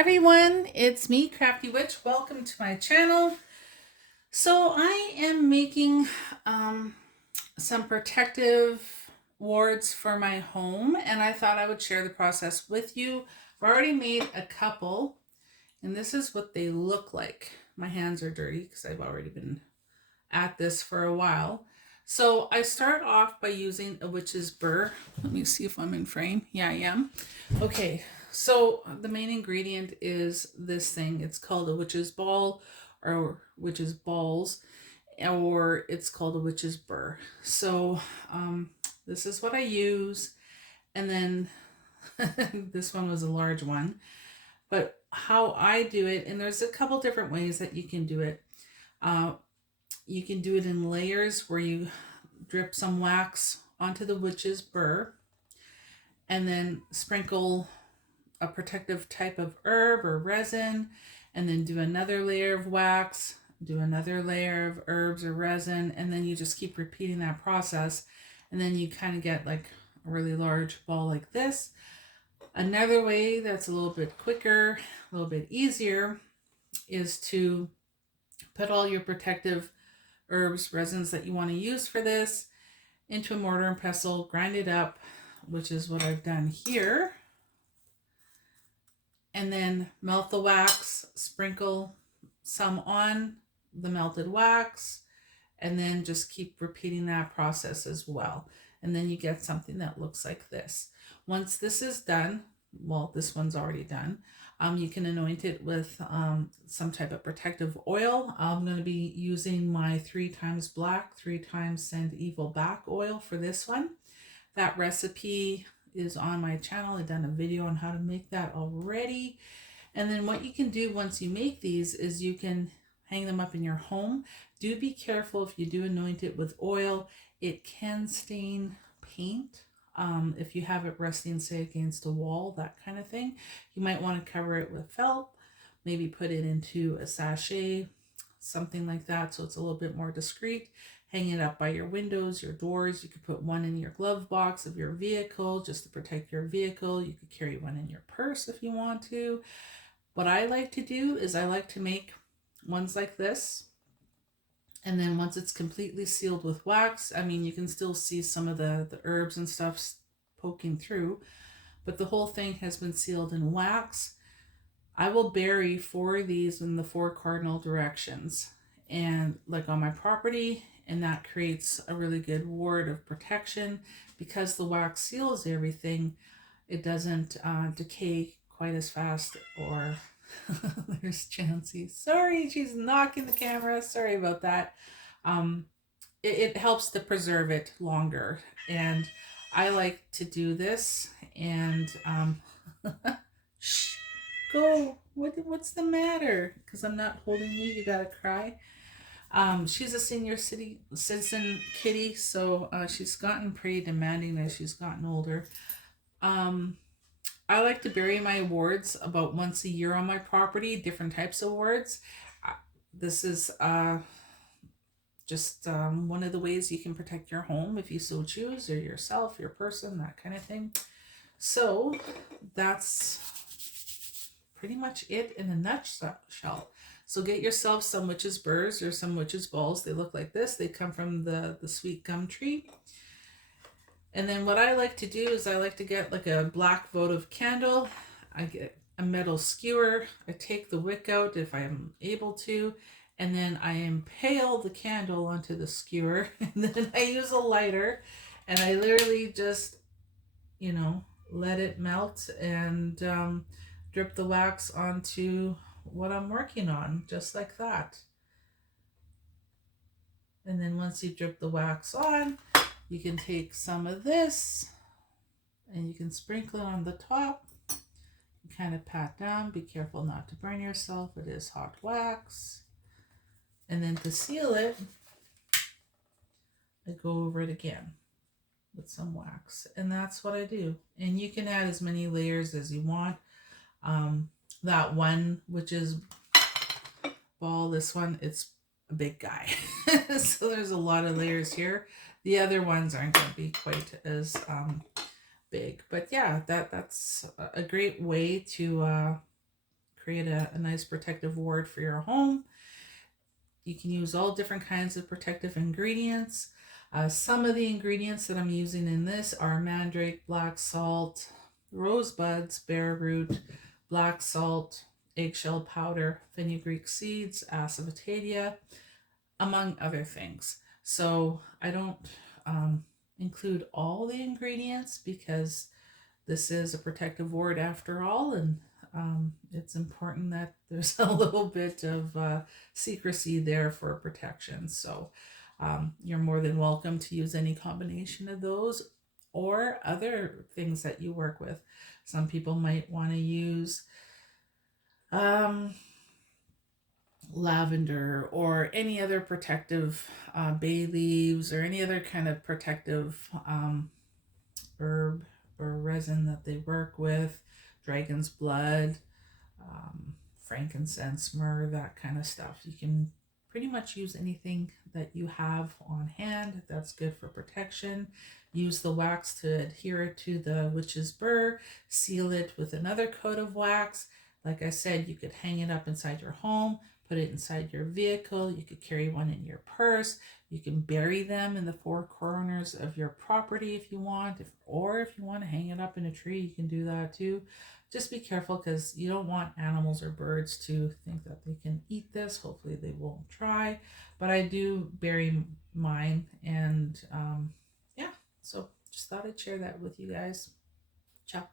everyone, it's me, Crafty Witch. Welcome to my channel. So I am making some protective wards for my home, and I thought I would share the process with you. I've already made a couple, and this is what they look like. My hands are dirty because I've already been at this for a while. So I start off by using a witch's burr. Let me see if I'm in frame. Yeah, I am. Okay, so the main ingredient is this thing. It's called a witch's ball or witch's balls, or it's called a witch's burr. So this is what I use. And then this one was a large one. But how I do it, and there's a couple different ways that you can do it. You can do it in layers where you drip some wax onto the witch's burr and then sprinkle a protective type of herb or resin, and then do another layer of wax, do another layer of herbs or resin, and then you just keep repeating that process, and then you kind of get like a really large ball like this. Another way that's a little bit quicker, a little bit easier, is to put all your protective herbs, resins that you want to use for this into a mortar and pestle, grind it up, which is what I've done here, and then melt the wax, sprinkle some on the melted wax, and then just keep repeating that process as well. And then you get something that looks like this. Once this is done, well, this one's already done, you can anoint it with some type of protective oil. I'm going to be using my 3 times black, 3 times send evil back oil for this one. That recipe is on my channel. I've done a video on how to make that already. And then what you can do once you make these is you can hang them up in your home. Do be careful if you do anoint it with oil. It can stain paint. If you have it resting, say, against a wall, that kind of thing, you might want to cover it with felt, maybe put it into a sachet, something like that, so it's a little bit more discreet. Hang it up by your windows, your doors. You could put one in your glove box of your vehicle just to protect your vehicle. You could carry one in your purse if you want to. What I like to do is I like to make ones like this. And then once it's completely sealed with wax, I mean, you can still see some of the herbs and stuff poking through, but the whole thing has been sealed in wax. I will bury 4 of these in the 4 cardinal directions, and like on my property, and that creates a really good ward of protection. Because the wax seals everything, it doesn't decay quite as fast. Or there's Chansey. Sorry, she's knocking the camera. Sorry about that. It helps to preserve it longer. And I like to do this. And shh, go. What's the matter? Because I'm not holding you. You gotta cry. She's a senior citizen kitty, so she's gotten pretty demanding as she's gotten older. I like to bury my wards about once a year on my property, different types of wards. This is just one of the ways you can protect your home if you so choose, or yourself, your person, that kind of thing. So that's pretty much it in a nutshell. So get yourself some witch's burrs or some witch's balls. They look like this. They come from the sweet gum tree. And then what I like to do is I like to get like a black votive candle. I get a metal skewer. I take the wick out if I'm able to, and then I impale the candle onto the skewer, and then I use a lighter, and I literally just, let it melt and drip the wax onto what I'm working on, just like that. And then once you drip the wax on, you can take some of this and you can sprinkle it on the top. You kind of pat down. Be careful not to burn yourself. It is hot wax. And then to seal it, I go over it again with some wax. And that's what I do. And you can add as many layers as you want. That one, which is ball, this one, it's a big guy. So there's a lot of layers here. The other ones aren't going to be quite as big. But yeah, that's a great way to create a nice protective ward for your home. You can use all different kinds of protective ingredients. Some of the ingredients that I'm using in this are mandrake, black salt, rosebuds, bare root, black salt, eggshell powder, fenugreek seeds, assafoetida, among other things. So I don't include all the ingredients because this is a protective ward after all, and it's important that there's a little bit of secrecy there for protection. So you're more than welcome to use any combination of those or other things that you work with. Some people might want to use lavender or any other protective bay leaves or any other kind of protective herb or resin that they work with, dragon's blood, frankincense, myrrh, that kind of stuff. You can pretty much use anything that you have on hand that's good for protection. Use the wax to adhere it to the witch's burr, seal it with another coat of wax. Like I said, you could hang it up inside your home, put it inside your vehicle, you could carry one in your purse, you can bury them in the four corners of your property if you want, or if you want to hang it up in a tree, you can do that too. Just be careful because you don't want animals or birds to think that they can eat this. Hopefully they won't try, but I do bury mine, and yeah, so just thought I'd share that with you guys. Ciao.